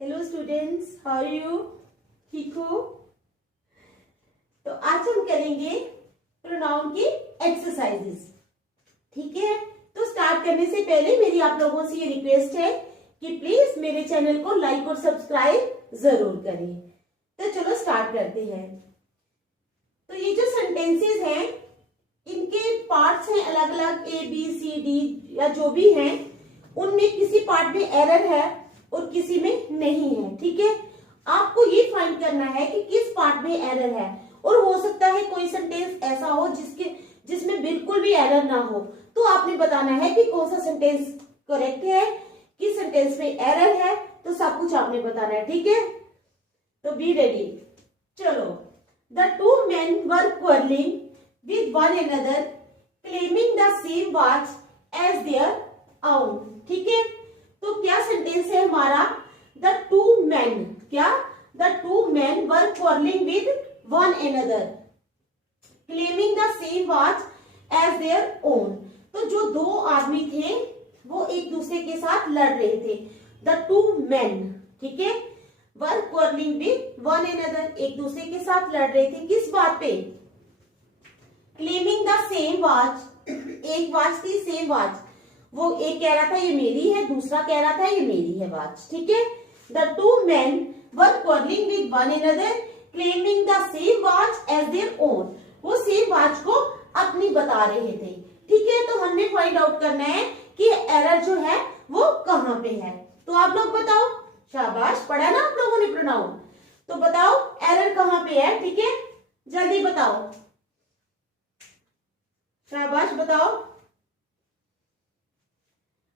Hello students, how are you? ठीक हो? तो आज हम करेंगे प्रोनाउन की एक्सरसाइजेस। ठीक है, तो स्टार्ट करने से पहले मेरी आप लोगों से ये रिक्वेस्ट है कि प्लीज मेरे चैनल को लाइक और सब्सक्राइब जरूर करें। तो चलो स्टार्ट करते हैं। तो ये जो सेंटेंसेस हैं इनके पार्ट्स हैं अलग अलग, ए बी सी डी या जो भी हैं, उनमें किसी पार्ट में एरर है और किसी में नहीं है। ठीक है, आपको ये फाइंड करना है कि किस पार्ट में एरर है, और हो सकता है कोई सेंटेंस ऐसा हो जिसमें बिल्कुल भी एरर ना हो, तो आपने बताना है कि कौन सा सेंटेंस करेक्ट है, किस सेंटेंस में एरर है, तो सब कुछ आपने बताना है। ठीक है, तो बी रेडी। चलो, the two men were quarrelling with one another claiming the same watch as their own. ठीक है, तो क्या सेंटेंस है हमारा? द टू मैन, क्या? The two man were quarrelling with one another claiming the same watch as their own. तो जो दो आदमी थे वो एक दूसरे के साथ लड़ रहे थे। द टू मैन, ठीक है, वर क्वारलिंग विद वन अनदर, एक दूसरे के साथ लड़ रहे थे किस बात पे? क्लेमिंग द सेम वॉच, एक वॉच थी, सेम वॉच। वो एक कह रहा था ये मेरी है, दूसरा कह रहा था ये मेरी है वॉच। ठीक है, the two man were quarrelling with one another claiming the same watch as their own. वो सेम वॉच को अपनी बता रहे थे। ठीक है, तो हमने फाइंड आउट करना है कि एरर जो है वो कहाँ पे है। तो आप लोग बताओ। शाबाश, पढ़ा ना आप लोगों ने प्रोनाउन? तो बताओ एरर कहाँ पे है। ठीक है, जल्दी बताओ, शाबाश बताओ।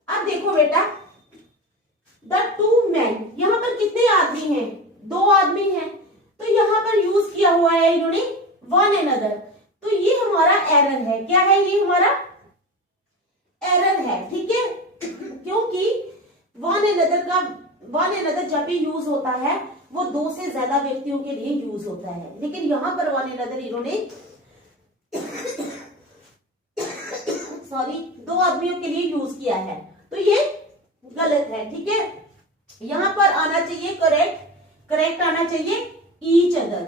अब देखो बेटा, द टू मैन, यहां पर कितने आदमी हैं? दो आदमी हैं। तो यहां पर यूज किया हुआ है इन्होंने वन अनदर, तो ये हमारा एरर है। क्या है? ये हमारा एरर है। ठीक है, क्योंकि वन अनदर जब भी यूज होता है वो दो से ज्यादा व्यक्तियों के लिए यूज होता है, लेकिन यहां पर वन अनदर इन्होंने सॉरी, दो आदमियों के लिए यूज किया है, तो ये गलत है। ठीक है, यहां पर आना चाहिए करेक्ट आना चाहिए ईच अदर।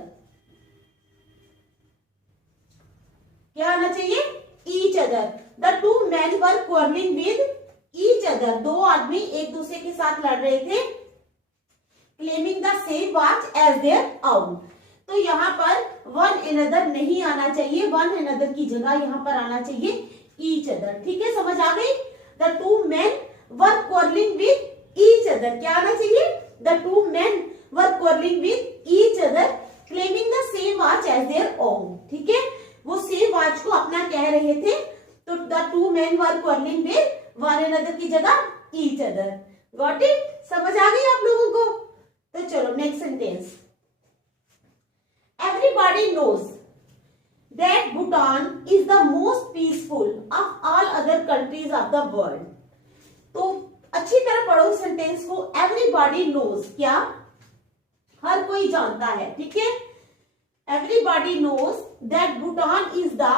क्या आना चाहिए? Each other. The two man were quarrelling with each other, दो आदमी एक दूसरे के साथ लड़ रहे थे। Claiming the same watch as their own, तो यहां पर वन अनदर नहीं आना चाहिए, वन अनदर की जगह यहां पर आना चाहिए ईच अदर। ठीक है, समझ आ गई? The two man were quarrelling with each other, क्या आना चाहिए? The two man were quarrelling with each other claiming the same watch as their own. ठीक है, वो सेम वॉच को अपना कह रहे थे, तो the two man were quarrelling with one another की जगह ईच अदर। Got it? समझ आ गई आप लोगों को? तो चलो next sentence. Everybody knows that Bhutan is the most peaceful of all other countries of the world। तो अच्छी तरह पढ़ो सेंटेंस को। एवरीबॉडी नोज, क्या? हर कोई जानता है। ठीक है, everybody knows that Bhutan is the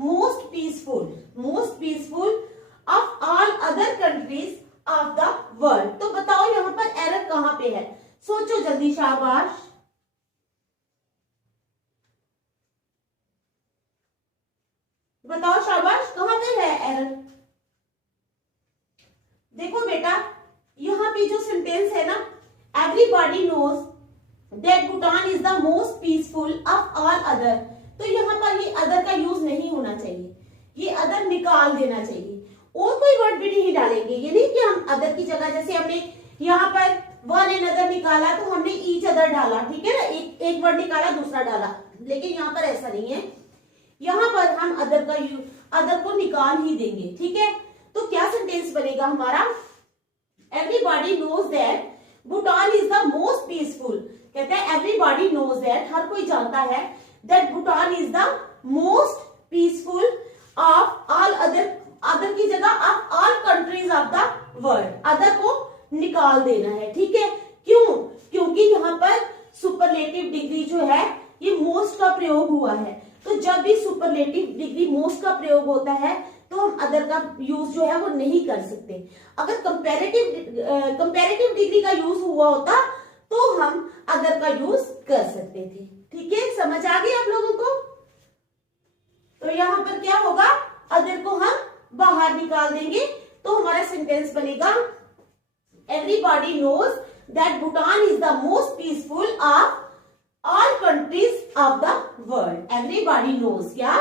most peaceful of all other countries of the world. तो बताओ यहां पर एरर कहां पे है? सोचो जल्दी, शाबाश बताओ, शाबाश, कहां पे है एरर? देखो बेटा, यहां पे जो सेंटेंस है ना, everybody knows that Bhutan is the most peaceful of all other, तो यहां पर ये अदर का यूज नहीं होना चाहिए, ये अदर निकाल देना चाहिए, और कोई वर्ड भी नहीं डालेंगे। ये नहीं कि हम अदर की जगह, जैसे हमने यहाँ पर वन अनदर निकाला तो हमने ईच अदर डाला, ठीक है ना, एक वर्ड निकाला दूसरा डाला, लेकिन यहाँ पर ऐसा नहीं है। यहां पर हम अदर को निकाल ही देंगे। ठीक है, तो क्या सेंटेंस बनेगा हमारा? Everybody knows that Bhutan is the most peaceful. कहते हैं एवरीबॉडी नोज दैट, हर कोई जानता है, that Bhutan is the most peaceful of all other की जगह of all countries of the world, other को निकाल देना है। ठीक है, क्यों? क्योंकि यहाँ पर सुपरलेटिव डिग्री जो है ये मोस्ट का प्रयोग हुआ है, तो जब भी सुपरलेटिव डिग्री मोस्ट का प्रयोग होता है तो हम अदर का यूज जो है वो नहीं कर सकते। अगर कंपैरेटिव डिग्री का यूज हुआ होता तो हम अदर का यूज कर सकते थे। ठीक है, समझ आ गई आप लोगों को? तो यहां पर क्या होगा, अदर को हम बाहर निकाल देंगे तो हमारा सेंटेंस बनेगा everybody knows that Bhutan is the most peaceful of all countries of the world. Everybody knows, क्या?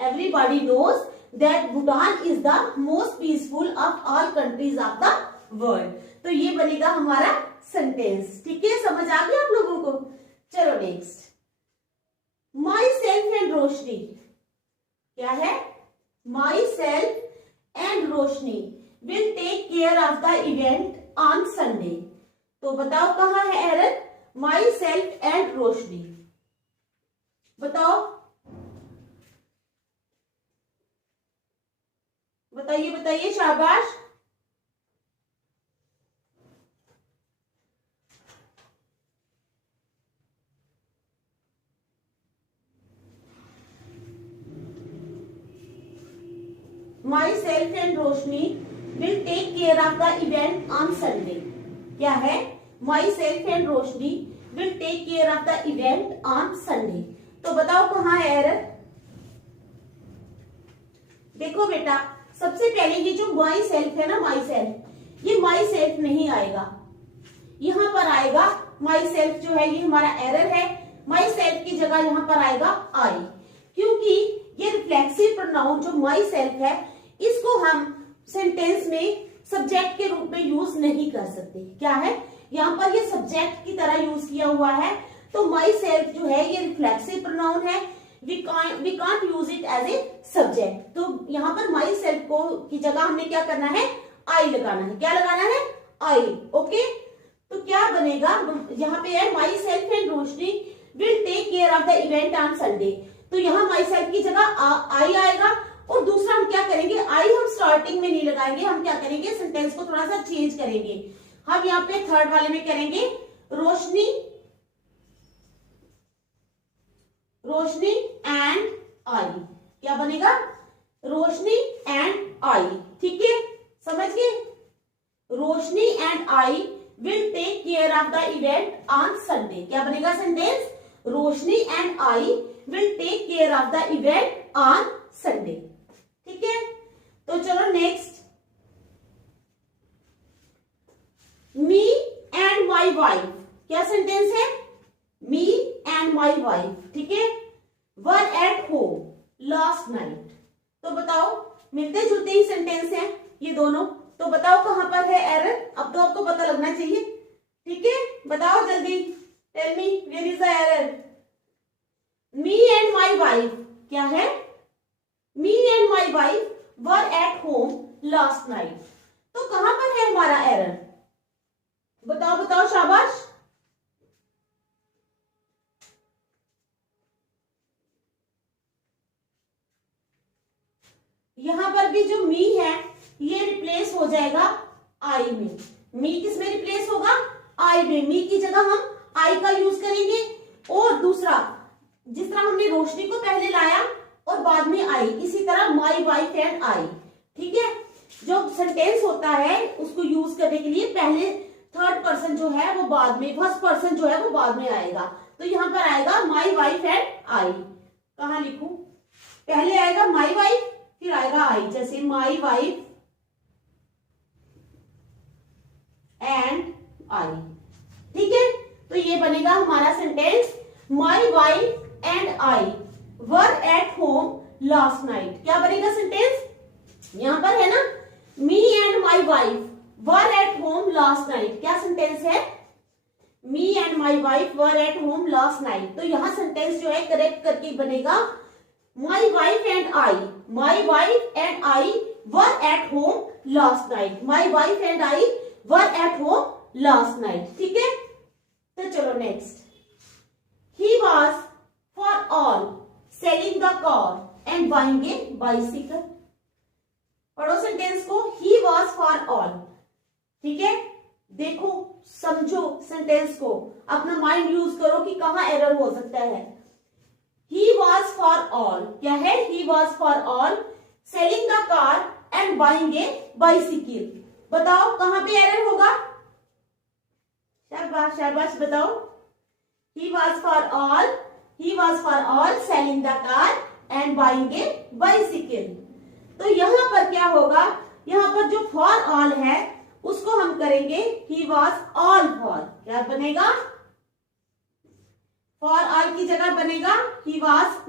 Everybody knows that Bhutan is the most peaceful of all countries of the world. तो ये बनेगा हमारा सेंटेंस। ठीक है, समझ आ गया आप लोगों को? चलो next, myself and Roshni. क्या है? Myself and Roshni will take care of the event on Sunday. तो बताओ कहाँ है error? Myself and Roshni, बताओ, बताइए बताइए, शाबाश। Myself and Roshni will take care of the event on Sunday. क्या है? Myself and Roshni will take care of the event on Sunday. तो बताओ कहाँ है एरर? देखो बेटा, सबसे पहले ये जो माई सेल्फ है ना, माई सेल्फ, ये माई सेल्फ नहीं आएगा, यहां पर आएगा माई सेल्फ जो है, ये हमारा एरर है। माई सेल्फ की जगह यहां पर आएगा आई, क्योंकि ये रिफ्लेक्सिव प्रोनाउन जो माई सेल्फ है, इसको हम सेंटेंस में सब्जेक्ट के रूप में यूज नहीं कर सकते। क्या है? यहाँ पर ये सब्जेक्ट की तरह यूज किया हुआ है, तो माई सेल्फ जो है ये रिफ्लेक्सिव प्रोनाउन है, we can't use it as a subject. तो यहाँ पर माई सेल्फ को की जगह हमने क्या करना है? आई लगाना है। क्या लगाना है? आई। ओके, तो क्या बनेगा? यहाँ पे है myself and Roshni will take care of the event on Sunday. तो यहाँ माई सेल्फ की जगह आई आएगा, और दूसरा हम क्या करेंगे, आई हम स्टार्टिंग में नहीं लगाएंगे, हम क्या करेंगे, सेंटेंस को थोड़ा सा चेंज करेंगे। हम यहाँ पे थर्ड वाले में करेंगे रोशनी, रोशनी एंड आई। क्या बनेगा? Roshni and I. ठीक है, समझ गए? Roshni and I will take care of the event on Sunday. क्या बनेगा सेंटेंस? Roshni and I will take care of the event on Sunday. ठीक है, तो चलो next, me and my wife. क्या सेंटेंस है? Me and my wife. ठीक है, were at home last night. तो बताओ, मिलते जुलते ही सेंटेंस हैं ये दोनों, तो बताओ कहां पर है एरर? अब तो आपको पता लगना चाहिए। ठीक है, बताओ जल्दी, tell me where is the error? Me and my wife, क्या है? Me and my wife were at home last night. तो कहां पर है हमारा एरर? बताओ बताओ, शाबाश। यहां पर भी जो मी है ये रिप्लेस हो जाएगा आई में। मी किस में रिप्लेस होगा? आई में। मी की जगह हम आई का यूज करेंगे। और दूसरा, जिस तरह हमने रोशनी को पहले लाया और बाद में आई, इसी तरह माई वाइफ एंड आई। ठीक है, जो सेंटेंस होता है उसको यूज करने के लिए पहले थर्ड पर्सन जो है वो बाद में, फर्स्ट पर्सन जो है वो बाद में आएगा। तो यहां पर आएगा माई वाइफ एंड आई। कहां लिखूं? पहले आएगा माई वाइफ, फिर आएगा आई, जैसे माई वाइफ एंड आई। ठीक है, तो ये बनेगा हमारा sentence, my wife and I were at home last night. क्या बनेगा सेंटेंस? यहां पर है ना, मी and my wife were at home last night. क्या सेंटेंस है? Me and my wife were at home last night. तो यहां सेंटेंस जो है करेक्ट करके बनेगा, my wife and I, my wife and I were at home last night. My wife and I were at home last night. ठीक है, तो चलो next, he was for all selling the car and buying A bicycle. पढ़ो sentence को, he was for all. ठीक है, देखो समझो सेंटेंस को, अपना माइंड यूज करो कि कहां एरर हो सकता है। ही वॉज फॉर ऑल, क्या है? He was for all selling the car and buying A bicycle. बताओ कहां पे एरर होगा? शाबाश शाबाश बताओ। He was for all selling the car and buying a bicycle। तो यहाँ पर क्या होगा, यहाँ पर जो for all है उसको हम करेंगे he was all for। क्या बनेगा, for all की जगह बनेगा he was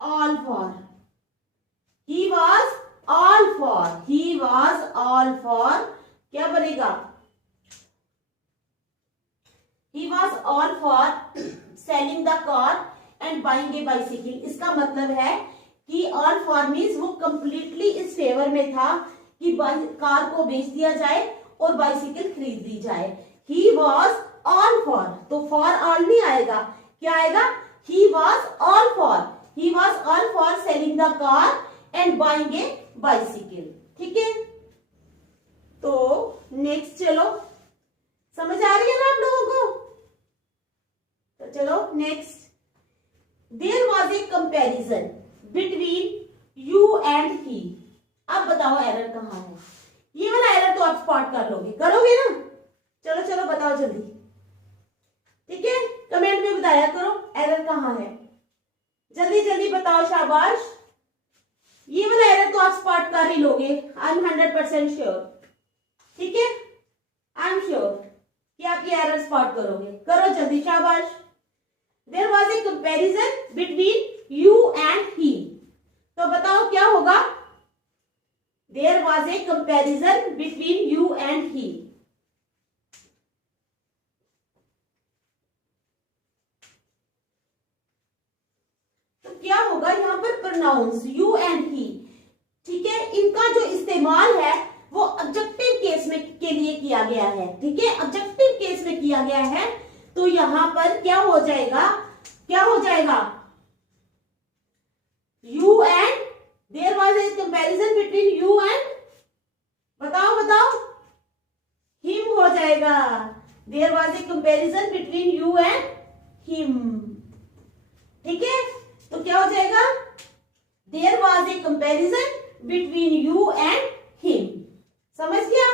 all for। he was all for, he was all for क्या बनेगा, he was all for selling the car and buying a bicycle। इसका मतलब है कि all for means वो completely इस फेवर में था कि कार को बेच दिया जाए और बाइसिकल खरीद दी जाए। he was all for, तो for all नहीं आएगा, क्या आएगा, he was all for selling the car and buying a bicycle। ठीक है, तो नेक्स्ट चलो, समझ आ रही है ना आप लोगों को, तो चलो next. There was a comparison between you and he. अब बताओ एरर कहाँ है, ये वाला एरर तो आप स्पॉट कर करोगे ना, चलो चलो बताओ जल्दी, ठीक है, कमेंट में बताया करो एरर कहाँ है, जल्दी जल्दी बताओ, शाबाश। ये वाला एरर तो आप स्पॉट कर ही लोगे, आई एम 100% श्योर, ठीक है, आई एम श्योर कि आप ये एरर स्पॉट करोगे, करो जल्दी, शाबाश। There was a comparison between you and he, तो बताओ क्या होगा, there was a comparison between you and he. तो क्या होगा यहाँ पर, प्रोनाउंस यू एंड ही, ठीक है, इनका जो इस्तेमाल है वो ऑब्जेक्टिव केस में के लिए किया गया है, ठीक है, ऑब्जेक्टिव केस में किया गया है, तो यहां पर क्या हो जाएगा, you and, there was a comparison between you and, बताओ हिम हो जाएगा, there was a comparison between you and him, ठीक है, तो क्या हो जाएगा, there was a comparison between you and him, समझ गया,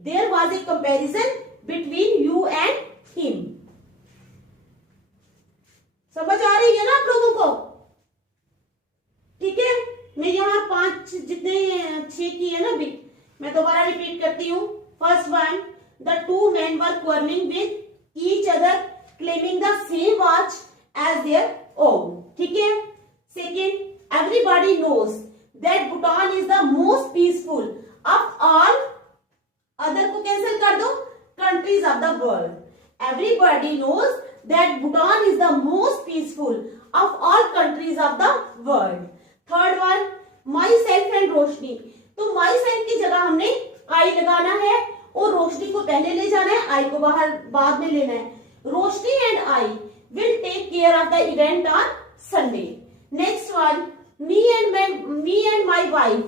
there was a comparison between you and him, समझ आ रही है ना आप लोगों को, ठीक है। मैं यहाँ 5 जितने 6 की है ना अभी, मैं दोबारा रिपीट करती हूँ। First one, the two man were quarrelling with each other claiming the same watch as their own, ठीक है। Second, everybody knows that Bhutan is the most peaceful of all, other को कैंसिल कर दो, countries of the world. Everybody knows that Bhutan is the most peaceful of all countries of the world. Third one, myself and Roshni, तो my self की जगह हमने आई लगाना है और रोशनी को पहले ले जाना है, आई को बाहर बाद में लेना है। Roshni and I will take care of the event on Sunday. Next one, me and my wife,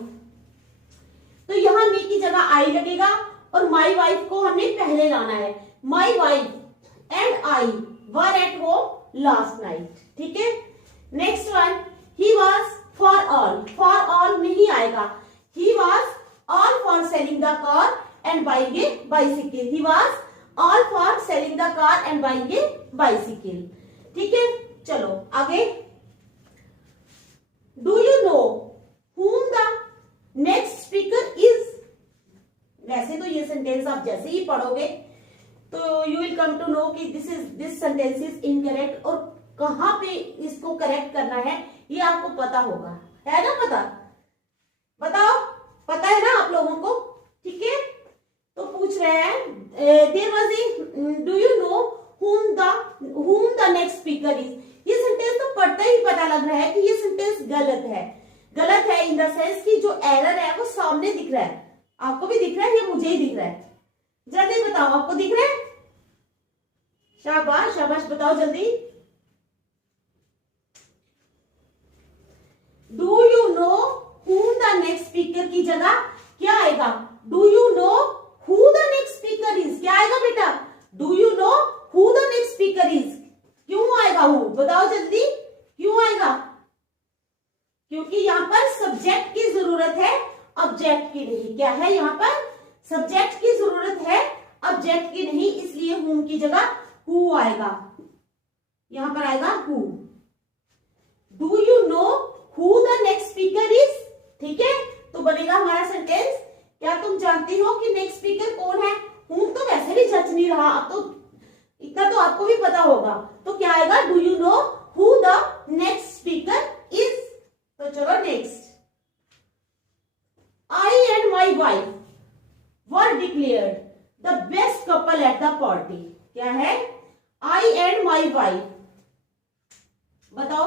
तो यहां मी की जगह आई लगेगा और माई वाइफ को हमने पहले लाना है। My wife and I were at home last night, ठीक है। Next one, he was for all नहीं आएगा, he was all for selling the car and buying A bicycle, he was all for selling the car and buying A bicycle, ठीक है। चलो आगे, do you know whom the next speaker is, वैसे तो ये sentence आप जैसे ही पढ़ोगे तो you will come to know कि दिस सेंटेंस इज इनकरेक्ट, और कहां पे इसको करेक्ट करना है ये आपको पता होगा, है ना, बताओ, पता है ना आप लोगों को, ठीक है। तो पूछ रहे हैं, there was a, do you know whom the next speaker is, ये सेंटेंस तो पढ़ते ही पता लग रहा है कि ये सेंटेंस गलत है इन द सेंस कि जो एरर है वो सामने दिख रहा है, आपको भी दिख रहा है या मुझे ही दिख रहा है, जल्दी बताओ, आपको दिख रहा है, शाबाश शाबाश बताओ जल्दी। Do you know whom the next speaker की जगह क्या आएगा, do you no who the next speaker is, क्या आएगा बेटा, do you no who the next speaker is, क्यों आएगा हु, बताओ जल्दी, क्यों आएगा, क्योंकि यहाँ पर सब्जेक्ट की जरूरत है, ऑब्जेक्ट की नहीं, क्या है यहाँ पर, सब्जेक्ट की जरूरत है, ऑब्जेक्ट की नहीं, इसलिए हु whom की जगह who आएगा, यहां पर आएगा who। Do you know who the next speaker is? ठीक है, तो बनेगा हमारा सेंटेंस, क्या तुम जानती हो कि नेक्स्ट स्पीकर कौन है? whom तो वैसे भी जच नहीं रहा, अब तो इतना तो आपको भी पता होगा, तो क्या आएगा? Do you know who the next speaker is. तो चलो next, I and my wife were declared the best couple at the party. क्या है? I and my wife. बताओ,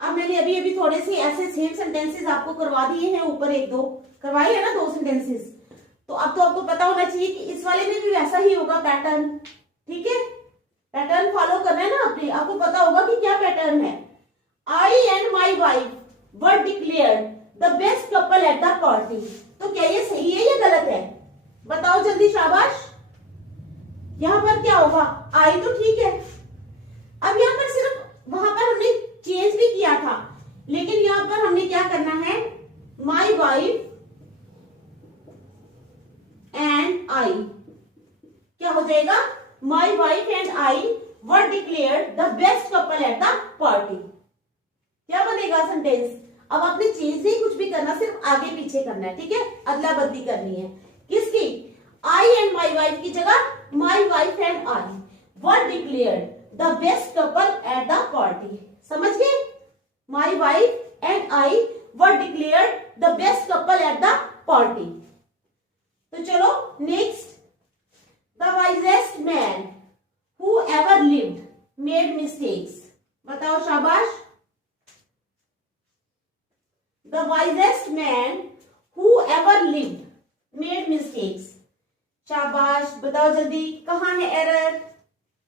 अब मैंने अभी अभी थोड़े से ऐसे सेम सेंटेंसेस आपको करवा दिए हैं, ऊपर एक दो करवाई है ना, 2 सेंटेंसेस, तो अब तो आपको पता होना चाहिए कि इस वाले में भी वैसा ही होगा पैटर्न। ठीक है, पैटर्न फॉलो करना है ना अपने, आपको पता होगा कि क्या पैटर्न है। I and my wife were declared the best couple at the party. तो क्या ये सही है या गलत है? बताओ जल्दी, शाबाश। यहां पर क्या होगा? आई तो ठीक है, अब यहां पर सिर्फ वहां पर हमने चेंज भी किया था, लेकिन यहां पर हमने क्या करना है? माई वाइफ एंड आई, क्या हो जाएगा? My wife and I were declared the best couple at the party. क्या बनेगा सेंटेंस? अब आपने चेंज नहीं कुछ भी करना, सिर्फ आगे पीछे करना है। ठीक है, अदला बदली करनी है। किसकी? आई एंड माई वाइफ की जगह my wife and I were declared the best couple at the party. समझ गए? My wife and I were declared the best couple at the party. तो चलो next, the wisest man who ever lived made mistakes. बताओ शाबाश। The wisest man who ever lived made mistakes. शाबाश, बताओ जल्दी, कहाँ है एरर?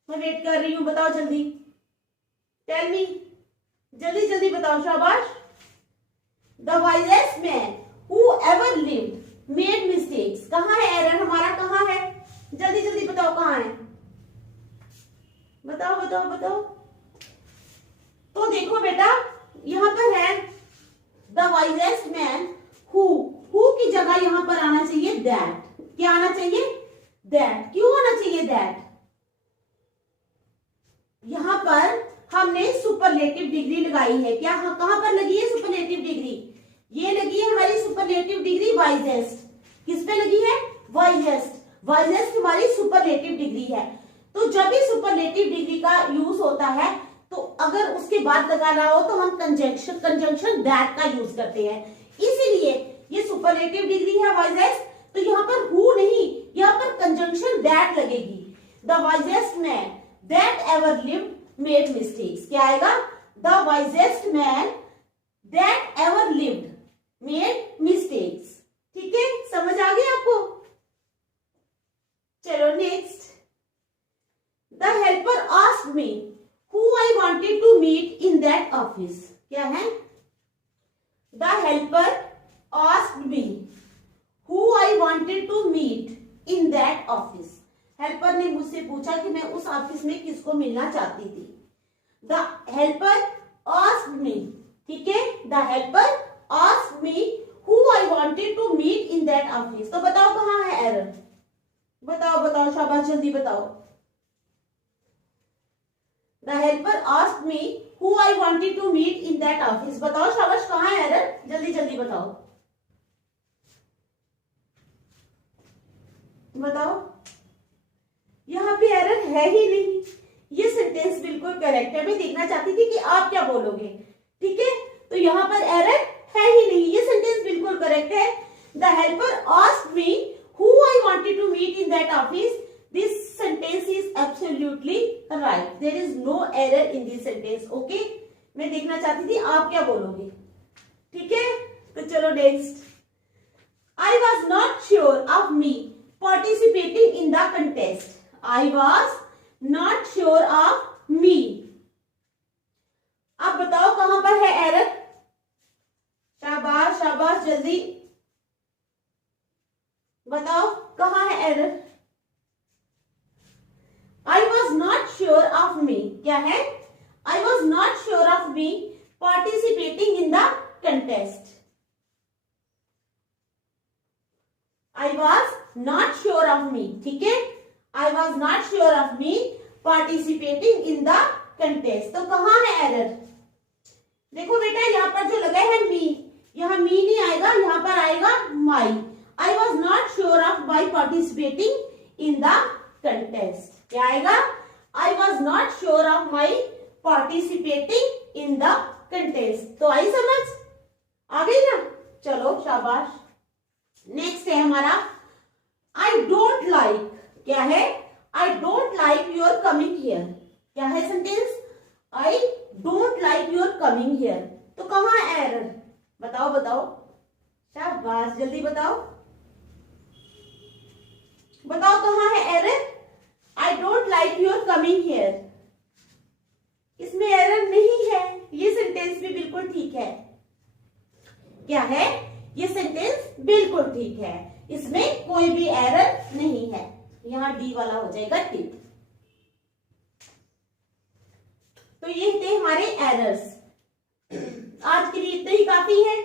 मैं वेट कर रही हूं, बताओ जल्दी, टेल मी, जल्दी जल्दी बताओ, शाबाश। The wisest man who ever lived made mistakes. कहाँ है एरर हमारा, कहाँ है? जल्दी जल्दी बताओ कहाँ है, बताओ बताओ बताओ। तो देखो बेटा, यहां पर है द वाइजेस्ट मैन हु की जगह यहां पर आना चाहिए दैट। क्या आना चाहिए? दैट। क्यों आना चाहिए दैट? यहां पर हमने सुपरलेटिव डिग्री लगाई है। क्या कहां पर लगी है सुपरलेटिव डिग्री? ये लगी है हमारी सुपरलेटिव डिग्री वाइजेस्ट। किस पे लगी है? वाइजेस्ट। वाइजेस्ट हमारी सुपरलेटिव डिग्री है। तो जब भी सुपरलेटिव डिग्री का यूज होता है, तो अगर उसके बाद लगाना हो तो हम कंजंक्शन दैट का यूज करते हैं। इसीलिए ये सुपरलेटिव डिग्री है वाइजेस्ट, तो यहाँ पर हु नहीं, यहाँ पर कंजंक्शन दैट लगेगी। The wisest man that ever lived made mistakes. क्या आएगा? The wisest man that ever lived made mistakes. ठीक है, समझ आ गई आपको? चलो next, the helper asked me who I wanted to meet in that office. क्या है? The helper asked me who I wanted to meet in that office. Helper ने मुझसे पूछा कि मैं उस ऑफिस में किसको मिलना चाहती थी। The helper asked me, ठीक है, the helper asked me who I wanted to meet in that office. तो बताओ कहाँ है एरर? बताओ बताओ, शाबाश, जल्दी बताओ। The helper asked me who I wanted to meet in that office. बताओ शाबाश, कहाँ है एरर? जल्दी जल्दी बताओ, बताओ। यहाँ पे एरर है ही नहीं, ये सेंटेंस बिल्कुल करेक्ट है। मैं देखना चाहती थी कि आप क्या बोलोगे। ठीक है, तो यहाँ पर एरर है ही नहीं, ये सेंटेंस बिल्कुल करेक्ट है। The helper asked me who I wanted to meet in that office. This sentence is absolutely right. There is no error in this sentence. Okay? मैं देखना चाहती थी आप क्या बोलोगे। ठीक है, तो चलो next. I was not sure of me participating in the contest. I was not sure of me. अब बताओ कहां पर है एरर? शाबाश शाबाश, जल्दी बताओ कहां है error? I was not sure of me. क्या है? I was not sure of me participating in the contest. I was not sure of me. ठीक है, I I was not sure of me participating in the contest. तो कहाँ है error? देखो बेटा यहाँ पर जो लगा है मी, यहाँ मी नहीं आएगा, यहाँ पर आएगा my. I was not sure of my participating in the contest. क्या आएगा? I was not sure of my participating in the contest. तो आई समझ आ गई ना? चलो शाबाश। नेक्स्ट है हमारा आई डोंट लाइक। क्या है? I don't like your coming here. क्या है sentence? I don't like your coming here. तो कहाँ है एरर? बताओ बताओ, शाबाश, जल्दी बताओ बताओ कहाँ है error? I don't like your coming here, इसमें एरर नहीं है, ये सेंटेंस भी बिल्कुल ठीक है। क्या है? ये सेंटेंस बिल्कुल ठीक है, इसमें कोई भी एरर नहीं है। यहां डी वाला हो जाएगा टिक। तो ये थे हमारे एरर्स। आज के लिए इतना ही काफी है,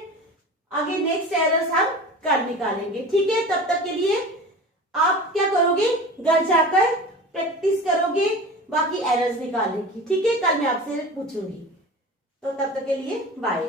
आगे नेक्स्ट एरर्स हम कर निकालेंगे। ठीक है, तब तक के लिए आप क्या करोगे? घर जाकर प्रैक्टिस करोगे बाकी एरर्स निकालने की। ठीक है, कल मैं आपसे पूछूंगी। तो तब तक के लिए बाय।